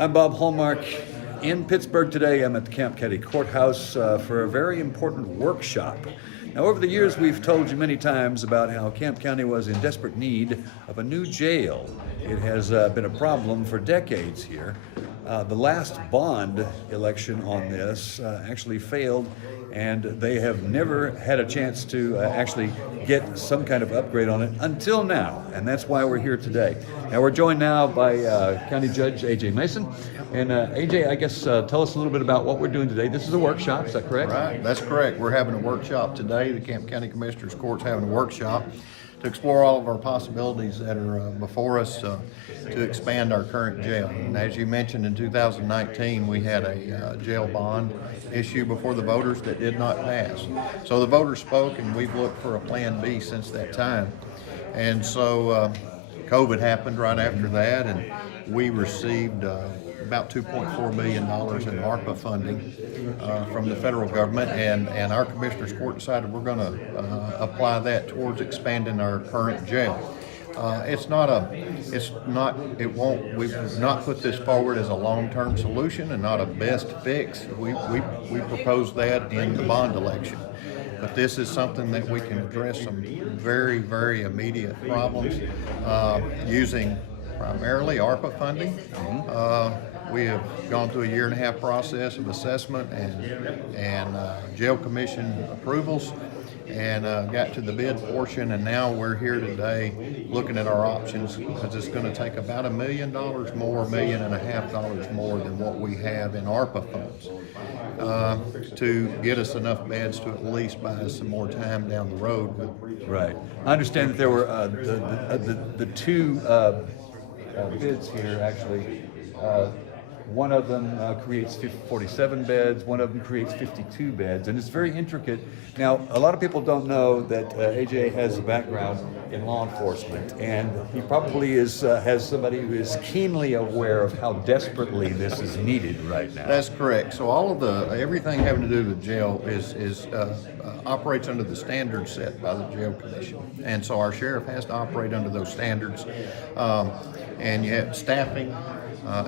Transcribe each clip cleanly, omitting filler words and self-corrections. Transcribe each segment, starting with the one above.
I'm Bob Hallmark in Pittsburgh today. I'm at the Camp County Courthouse for a very important workshop. Now, over the years, we've told you many times about how Camp County was in desperate need of a new jail. It has been a problem for decades here. The last bond election on this actually failed, and they have never had a chance to actually get some kind of upgrade on it until now, and that's why we're here today. Now, we're joined now by County Judge A.J. Mason. And A.J., I guess tell us a little bit about what we're doing today. This is a workshop, is that correct? Right, that's correct. We're having a workshop today. The Camp County Commissioners Court's having a workshop to explore all of our possibilities that are before us to expand our current jail. And as you mentioned, in 2019, we had a jail bond issue before the voters that did not pass. So the voters spoke, and we've looked for a plan B since that time. And so COVID happened right after that, and we received about $2.4 million in ARPA funding from the federal government, and our Commissioners Court decided we're going to apply that towards expanding our current jail. We've not put this forward as a long-term solution and not a best fix. We proposed that in the bond election. But this is something that we can address some very, very immediate problems using primarily ARPA funding. We have gone through a 1.5-year process of assessment and jail commission approvals, and got to the bid portion, and now we're here today looking at our options, because it's going to take about $1 million more, $1.5 million more than what we have in ARPA funds to get us enough beds to at least buy us some more time down the road. Right. I understand that there were the two bids here actually. One of them creates 47 beds, one of them creates 52 beds, and it's very intricate. Now, a lot of people don't know that AJ has a background in law enforcement, and he probably has somebody who is keenly aware of how desperately this is needed right now. That's correct. So all of everything having to do with jail operates under the standards set by the jail commission, and so our sheriff has to operate under those standards, and you have staffing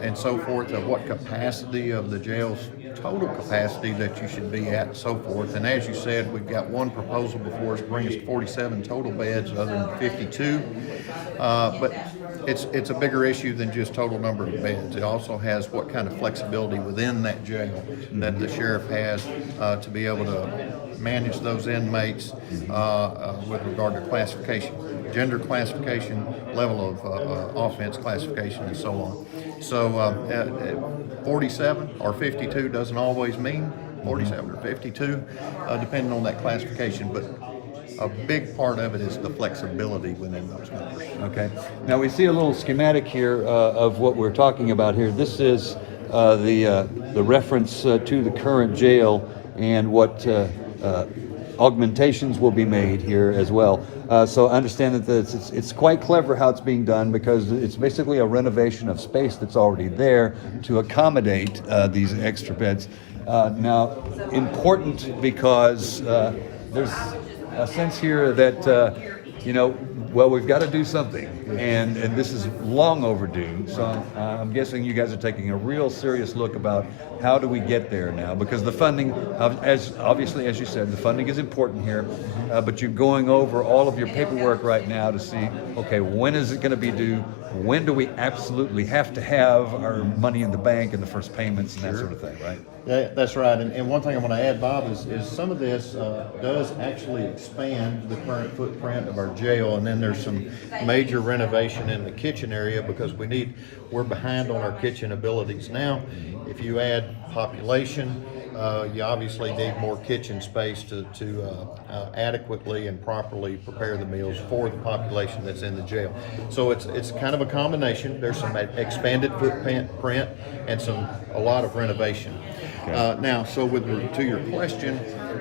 and so forth, of what capacity of the jail's total capacity that you should be at, and so forth. And as you said, we've got one proposal before us to bring us to 47 total beds other than 52. But it's a bigger issue than just total number of beds. It also has what kind of flexibility within that jail that the sheriff has to be able to manage those inmates with regard to classification, gender classification, level of offense classification, and so on. So 47 or 52 doesn't always mean 47 or 52, depending on that classification, but a big part of it is the flexibility within those numbers. Okay. Now we see a little schematic here of what we're talking about here. This is the reference to the current jail and what augmentations will be made here as well. So I understand that it's quite clever how it's being done, because it's basically a renovation of space that's already there to accommodate these extra beds. Now, important because there's a sense here that, well, we've got to do something, and this is long overdue. So I'm guessing you guys are taking a real serious look about how do we get there now, because the funding, obviously, as you said, the funding is important here, but you're going over all of your paperwork right now to see, okay, when is it going to be due? When do we absolutely have to have our money in the bank and the first payments and that sort of thing, right? Yeah, that's right. And one thing I want to add, Bob, is some of this does actually expand the current footprint of our jail, and then there's some major renovation in the kitchen area, because we're behind on our kitchen abilities now. If you add population, you obviously need more kitchen space to adequately and properly prepare the meals for the population that's in the jail. So it's kind of a combination. There's some expanded footprint and a lot of renovation. Okay. Now, so to your question,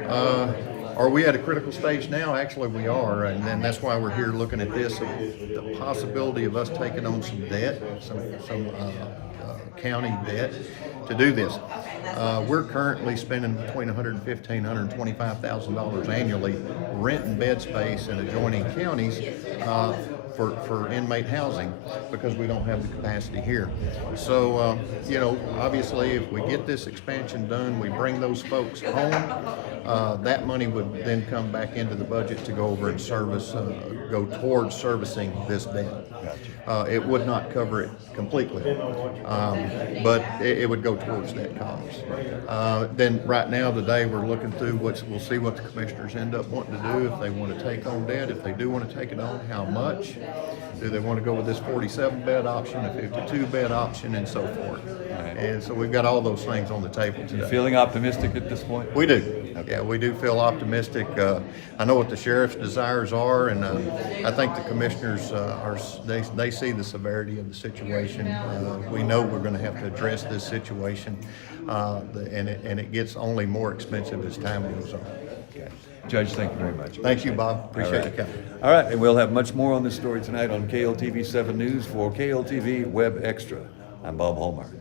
are we at a critical stage now? Actually, we are, and then that's why we're here looking at this, the possibility of us taking on some debt, some county debt to do this. We're currently spending between $115,000 and $125,000 annually renting bed space in adjoining counties for inmate housing because we don't have the capacity here. So, you know, obviously, if we get this expansion done, we bring those folks home, that money would then come back into the budget to go over and go towards servicing this debt. It would not cover it completely, but it would go towards that cost. Then right now, today, we're looking through we'll see what the commissioners end up wanting to do, if they want to take on debt, if they do want to take it on, how much. Do they want to go with this 47-bed option, a 52-bed option, and so forth? And so we've got all those things on the table today. You feeling optimistic at this point? We do. Okay. Yeah, we do feel optimistic. I know what the sheriff's desires are, and I think the commissioners they see the severity of the situation. We know we're going to have to address this situation, and it gets only more expensive as time goes on. Okay. Judge, thank you very much. Thank you, Bob. Appreciate you coming. All right, and we'll have much more on this story tonight on KLTV 7 News. For KLTV Web Extra, I'm Bob Hallmark.